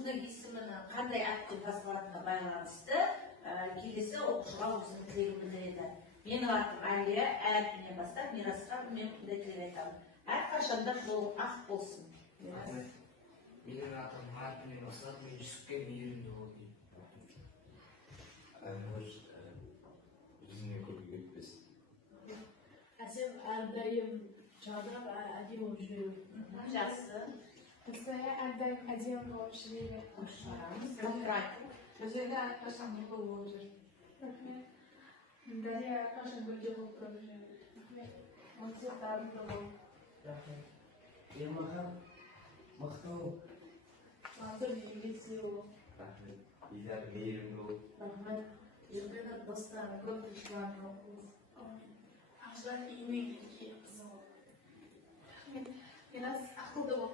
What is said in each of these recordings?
өзінің есімін қандай атпен жазғанына байланысты келесі оқушыға өзінің тілегін білдіреді. Менің атым Әлия, әрпінен бастап Мирасқа мен бұндай тілек айтамын. Әрқашанда жолың ақ болсын. Менің атым әрпінен бастап мен Жүсіпке мейірімді бол деймін. Жүзіне көпке кетпесін. Әсем әрдайым жадырап әдемі болып жүре бер. Жақсы. Saya әрдайым әдемі болып жүре бер. Өзіңді әрқашан гүл болып жүр. Дария әрқашан гүлде болып тұрып жүре бер. Өте дарынды бол. Ермахан мықты бол. Батыр егесі бол. Идар мейірімді бол. Рахмет. Жүргені достары көп тіршілерді оқыңыз. Ақжар еңбек еткен қызы бол. Мирас ақылды бол.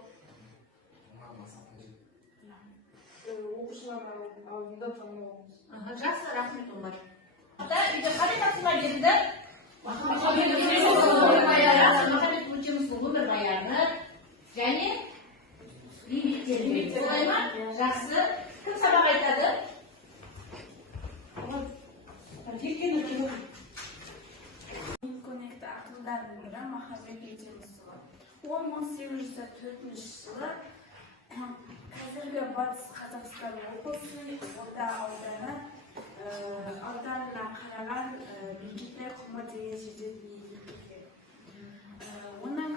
Оқушылар алдында танымал болыңыз. Жақсы, рахмет Омар. Үйде қандай тапсырма берілді? Махамбет Өтемісұлы өмірбаяны және еңбектері. Солай ма? Жақсы. Кім сабақ айтады? Көрнекті ақындардың бірі Махамбет Өтемісұлы. Ол 1804 жылы қазіргі батыс Қазақстан облысы Орда ауданына қараған Бекетай құмы деген жерде дүниеге келген. Оның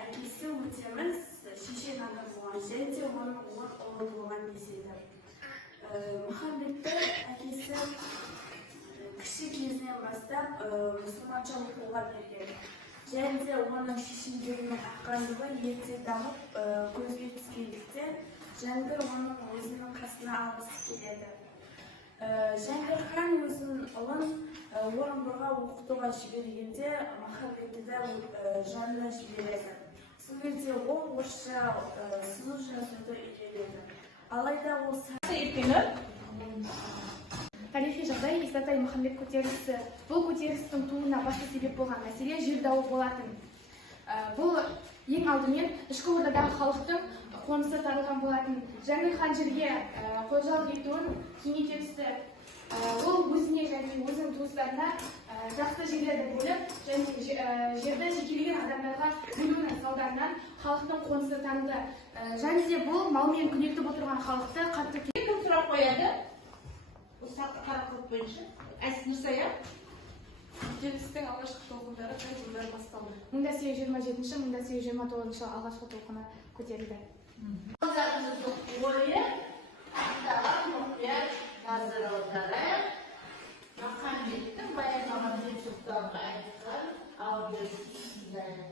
әкесі Өтеміс шешен адам болған және оның ұлы болған деседі. Махамбетті әкесі кіші кезінен бастап мұсылманша оқуға берген. Және де оның шешендігінің аққандығы ерте дамып көзге түскендіктен Жәңгір оның өзінің қасына алғысы келеді. Жәңгір хан өзінің ұлын Орынборға оқытуға жібергенде Махамбетті де жанына жібереді. Сол кезде ол орысша сызу жазуды үйренеді. Алайда ол тарихи жағдай Исатай Махамбет көтерілісі. Бұл көтерілістің тууына басты себеп болған мәселе жер дауы болатын. Бұл ең алдымен ішкі ордадағы халықтың қонысы тарылған болатын. Жәңгір хан жерге қожалық етуін кеңейте түсті. Ол өзіне және өзінің туыстарына жақсы жерлерді бөліп, жерді жекелеген адамдарға бөлуінің салдарынан халықтың қонысы таныды. Және де бұл малмен күнелтіп отырған халықты қатты Кім сұрақ қояды? Осы қарақылық бойынша. Нұрсая? Көтерілістің алғашқы толқындары қай жылдары басталды? 1827-1829 жылы алғашқы толқыны көтерілді. Қыздарымыздың ойы ақтаған мұқият назар аударайық. Махамбеттің баяндаған Жүсіптанға айтқан аудиосын тыңдаймыз.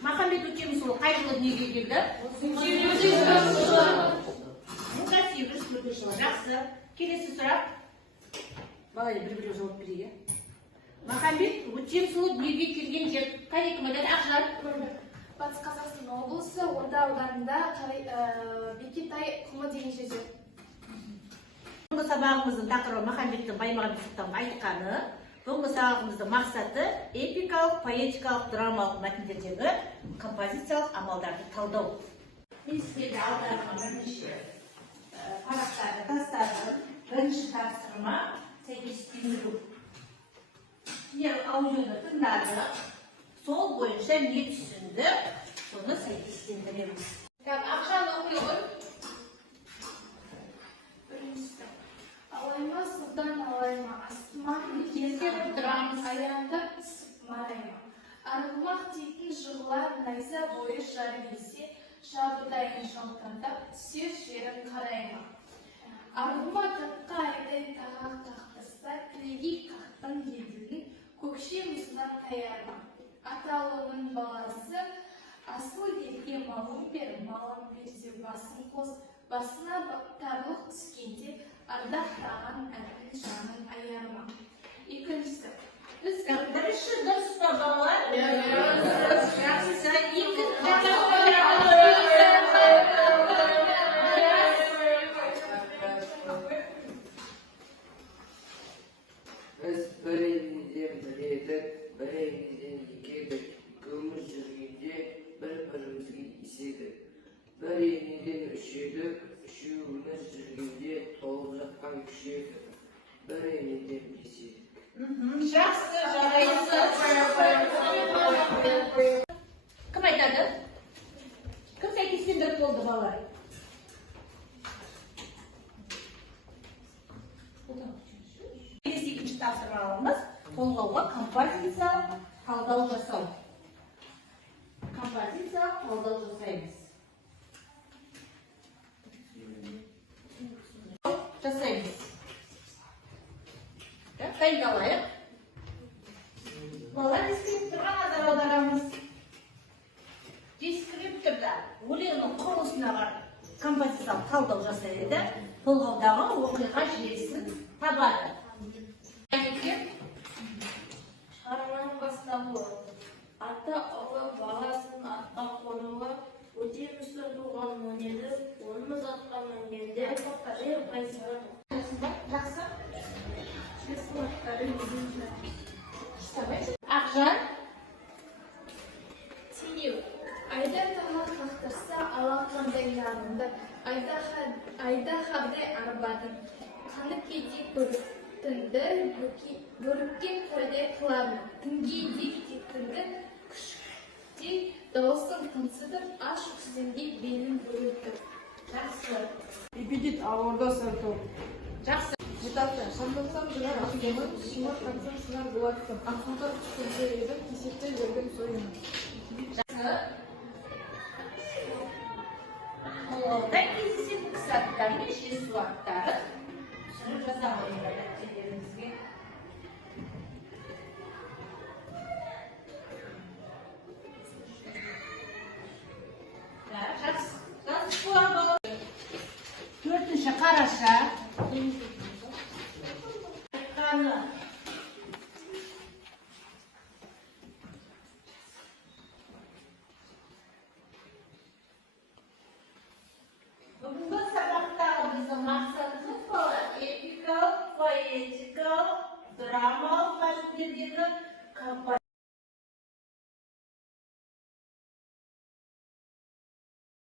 Махамбет Өтемісұлы қай жылы дүниеге келді? 1804 жылы. 1804 жылы. Жақсы. Келесі сұрақ. Балай бір-бірі жауап берейік. Махамбет Өтемісұлы дүниеге келген жер қай кім айтады? Ақжар. Батыс Қазақстан облысы Орда ауданында Бекетай құмы деген жерде. Бүгінгі сабағымыздың тақырыбы Махамбеттің Баймағамбет Сұлтанға айтқаны. Бүгінгі сабағымыздың мақсаты эпикалық, поэтикалық, драмалық мәтіндердегі композициялық амалдарды талдау. Мен сіздерге аударған бірнеше парақтарды тастадым. Бірінші тапсырма сәйкестендіру. Аудионы тыңдадық. Сол бойынша не түсінді, соны сәйкестендіреміз. Ақшаны оқиын. Ауыздан алайма, астыма кездеп тұрамыз, аяңдап түсіп марайма. Арғымақ дейтін жығылар найза бойы жар келсе, жабыдайын жалтаңдап түсер жерін қарайма. Арғыма таққа айдай тағақ тақтырса, тілегей қақтан еділдің, көкше мұзынан таярма. Аталының баласы, асыл елге малын бер, малын берсе басын қос, басына тарлық түскенде, ардақтаған әділ жанын аярма. Екіншісі, біз Бірінші дұрыс па балалар? Жақсы, Біз бір елден бір едік, бір елден екі едік. Екеуміз жүргенде бір-бірімізге еседік. Бір елден үш едік, үшеуміз жүргенде толып жатқан үш едік. Бір елден бес едік. жақсы, жарайсыз. Кім айтады? Кім сәйкестендіріп болды балалар? Екінші тапсырмаларымыз толғауға композициялық талдау жасау. Композициялық талдау жасаймыз. Жасаймыз. Дайындалайық. Балалар дескрипторға назар аударамыз. Дескрипторда өлеңнің құрылысына композициялық талдау жасайды, толғаудағы оқиға желісін табады. Шығарманың басталуы. Ата ұлы баласын атқа қонуы, өтемістің туған өнері, онымыз атқа мінгенде, жер қайсыға. Жақсы. Ақжан. теңеу. Айда тағақ қақтырса, алақандай жағынды, айда қабдай арбадың. Қаны кейде көріктінді, бөріккен қойдай қылады. Түнге деп тектінді, күшіктей дауысын тынсыдыр, аш үстінде белін бөлітіп. Жақсы. Эпидит ауырда сарту. Жақсы. Метафора. Шандансам жылар ақымын, шымақ қансам сынар болаттым. Ақылдар күшкенде едім, кесепте жүрген сойыным. Жақсы. Толғауда кездесетін кісі аттары мен жесу аттары түсіріп жасамайында дәптеріңізге. Жақсы. Жақсы болады. 4 қараша. Айтқаны. Бүгінгі сабақтағы біздің мақсатымыз балалар эпикалық, поэтикалық, драмалық мәтіндердегі